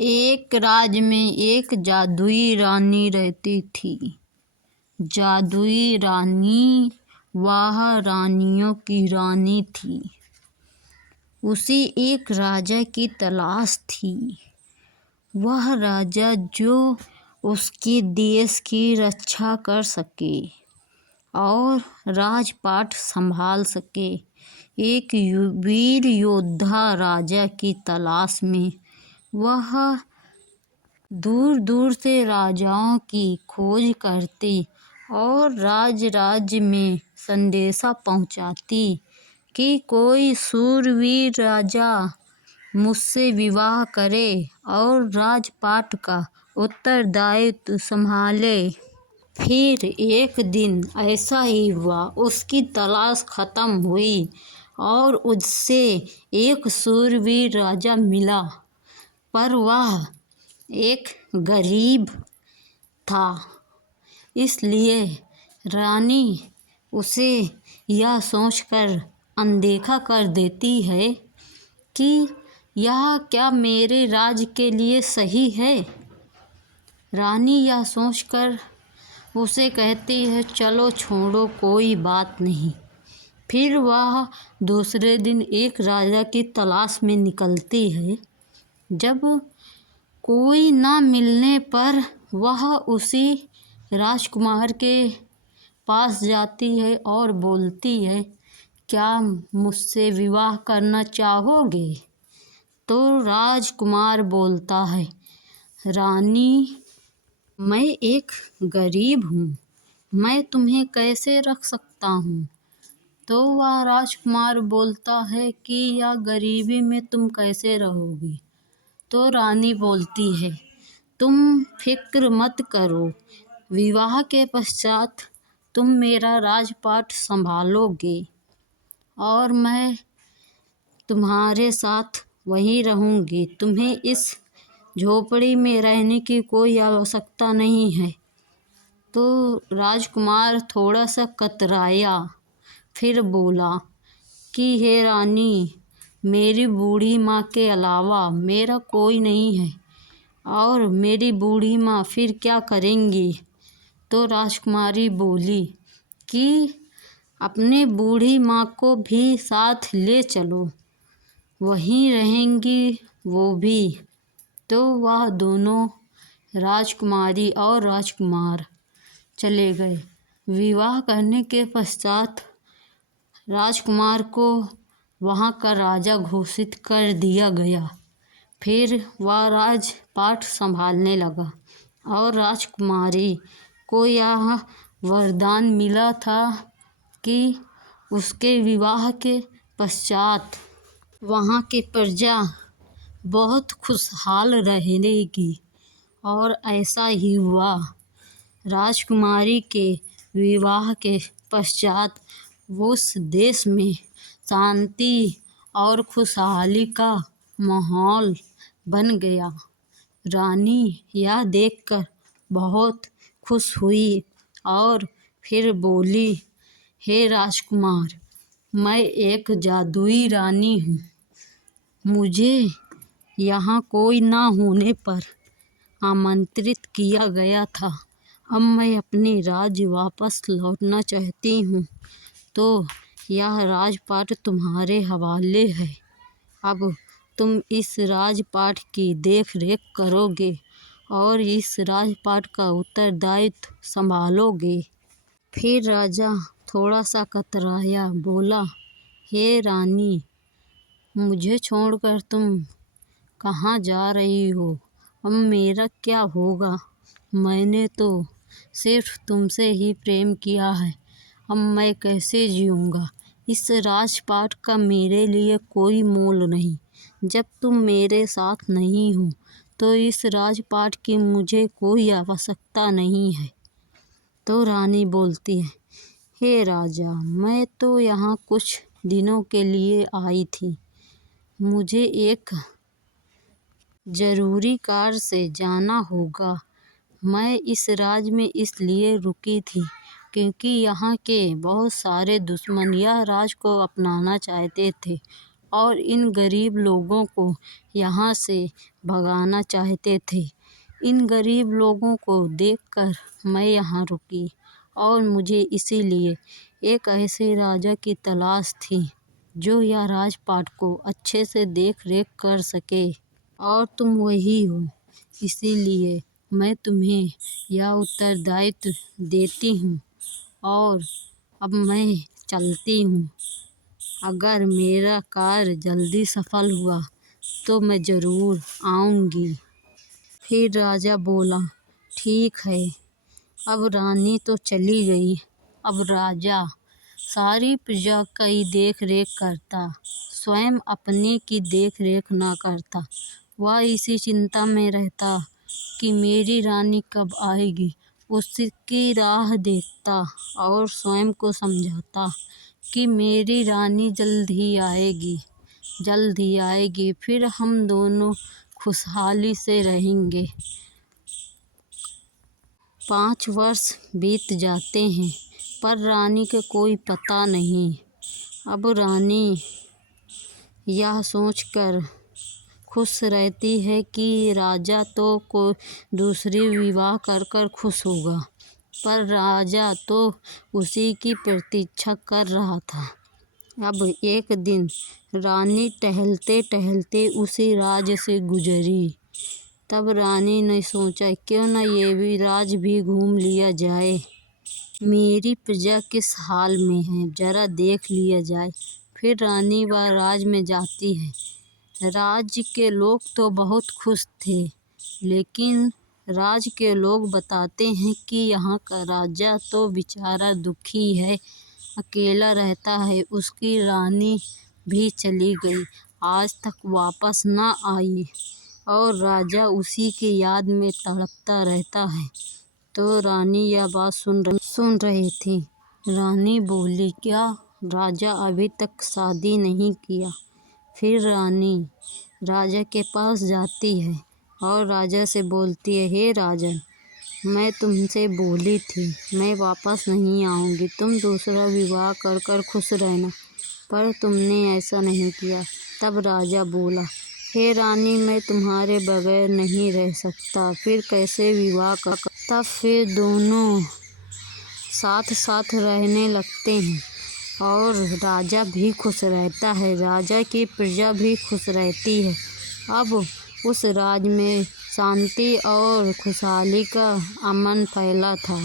एक राज्य में एक जादुई रानी रहती थी। जादुई रानी वह रानियों की रानी थी। उसे एक राजा की तलाश थी। वह राजा जो उसके देश की रक्षा कर सके और राजपाट संभाल सके। एक वीर योद्धा राजा की तलाश में वह दूर दूर से राजाओं की खोज करती और राज्य में संदेशा पहुंचाती कि कोई शूरवीर राजा मुझसे विवाह करे और राजपाट का उत्तरदायित्व संभाले। फिर एक दिन ऐसा ही हुआ, उसकी तलाश खत्म हुई और उससे एक शूरवीर राजा मिला, पर वह एक गरीब था। इसलिए रानी उसे यह सोचकर अनदेखा कर देती है कि यह क्या मेरे राज्य के लिए सही है। रानी यह सोचकर उसे कहती है, चलो छोड़ो, कोई बात नहीं। फिर वह दूसरे दिन एक राजा की तलाश में निकलती है। जब कोई न मिलने पर वह उसी राजकुमार के पास जाती है और बोलती है, क्या मुझसे विवाह करना चाहोगे? तो राजकुमार बोलता है, रानी, मैं एक गरीब हूँ, मैं तुम्हें कैसे रख सकता हूँ? तो वह राजकुमार बोलता है कि यह गरीबी में तुम कैसे रहोगी? तो रानी बोलती है, तुम फिक्र मत करो, विवाह के पश्चात तुम मेरा राजपाट संभालोगे और मैं तुम्हारे साथ वहीं रहूँगी। तुम्हें इस झोपड़ी में रहने की कोई आवश्यकता नहीं है। तो राजकुमार थोड़ा सा कतराया, फिर बोला कि हे रानी, मेरी बूढ़ी माँ के अलावा मेरा कोई नहीं है और मेरी बूढ़ी माँ फिर क्या करेंगी? तो राजकुमारी बोली कि अपने बूढ़ी माँ को भी साथ ले चलो, वहीं रहेंगी वो भी। तो वह दोनों राजकुमारी और राजकुमार चले गए। विवाह करने के पश्चात राजकुमार को वहाँ का राजा घोषित कर दिया गया। फिर वह राजपाट संभालने लगा और राजकुमारी को यह वरदान मिला था कि उसके विवाह के पश्चात वहाँ की प्रजा बहुत खुशहाल रहेगी। और ऐसा ही हुआ। राजकुमारी के विवाह के पश्चात उस देश में शांति और खुशहाली का माहौल बन गया। रानी यह देखकर बहुत खुश हुई और फिर बोली, हे राजकुमार, मैं एक जादुई रानी हूँ। मुझे यहाँ कोई ना होने पर आमंत्रित किया गया था। अब मैं अपने राज्य वापस लौटना चाहती हूँ, तो यह राजपाट तुम्हारे हवाले है। अब तुम इस राजपाट की देख रेख करोगे और इस राजपाट का उत्तरदायित्व संभालोगे। फिर राजा थोड़ा सा कतराया, बोला, हे रानी, मुझे छोड़कर तुम कहाँ जा रही हो? अब मेरा क्या होगा? मैंने तो सिर्फ तुमसे ही प्रेम किया है। अब मैं कैसे जीऊँगा? इस राजपाट का मेरे लिए कोई मोल नहीं। जब तुम मेरे साथ नहीं हो तो इस राजपाट की मुझे कोई आवश्यकता नहीं है। तो रानी बोलती है, हे राजा, मैं तो यहाँ कुछ दिनों के लिए आई थी। मुझे एक ज़रूरी कार्य से जाना होगा। मैं इस राज्य में इसलिए रुकी थी क्योंकि यहाँ के बहुत सारे दुश्मन यह राज्य को अपनाना चाहते थे और इन गरीब लोगों को यहाँ से भगाना चाहते थे। इन गरीब लोगों को देखकर मैं यहाँ रुकी और मुझे इसीलिए एक ऐसे राजा की तलाश थी जो यह राजपाट को अच्छे से देख रेख कर सके, और तुम वही हो। इसीलिए मैं तुम्हें यह उत्तरदायित्व देती हूँ और अब मैं चलती हूँ। अगर मेरा कार्य जल्दी सफल हुआ तो मैं ज़रूर आऊँगी। फिर राजा बोला, ठीक है। अब रानी तो चली गई। अब राजा सारी प्रजा की देख रेख करता, स्वयं अपने की देख रेख ना करता। वह इसी चिंता में रहता कि मेरी रानी कब आएगी। उसकी राह देखता और स्वयं को समझाता कि मेरी रानी जल्द ही आएगी, जल्द ही आएगी, फिर हम दोनों खुशहाली से रहेंगे। 5 वर्ष बीत जाते हैं पर रानी का कोई पता नहीं। अब रानी यह सोचकर खुश रहती है कि राजा तो कोई दूसरी विवाह कर खुश होगा, पर राजा तो उसी की प्रतीक्षा कर रहा था। अब एक दिन रानी टहलते टहलते उसी राज से गुजरी। तब रानी ने सोचा, क्यों न ये भी राज भी घूम लिया जाए। मेरी प्रजा किस हाल में है, जरा देख लिया जाए। फिर रानी वह राज में जाती है। राज्य के लोग तो बहुत खुश थे, लेकिन राज्य के लोग बताते हैं कि यहाँ का राजा तो बेचारा दुखी है, अकेला रहता है। उसकी रानी भी चली गई, आज तक वापस न आई और राजा उसी की याद में तड़पता रहता है। तो रानी यह बात सुन रही थी। रानी बोली, क्या राजा अभी तक शादी नहीं किया? फिर रानी राजा के पास जाती है और राजा से बोलती है, हे राजन, मैं तुमसे बोली थी मैं वापस नहीं आऊँगी, तुम दूसरा विवाह कर खुश रहना, पर तुमने ऐसा नहीं किया। तब राजा बोला, हे रानी, मैं तुम्हारे बगैर नहीं रह सकता, फिर कैसे विवाह कर। तब फिर दोनों साथ साथ रहने लगते हैं और राजा भी खुश रहता है, राजा की प्रजा भी खुश रहती है। अब उस राज में शांति और खुशहाली का अमन फैला था।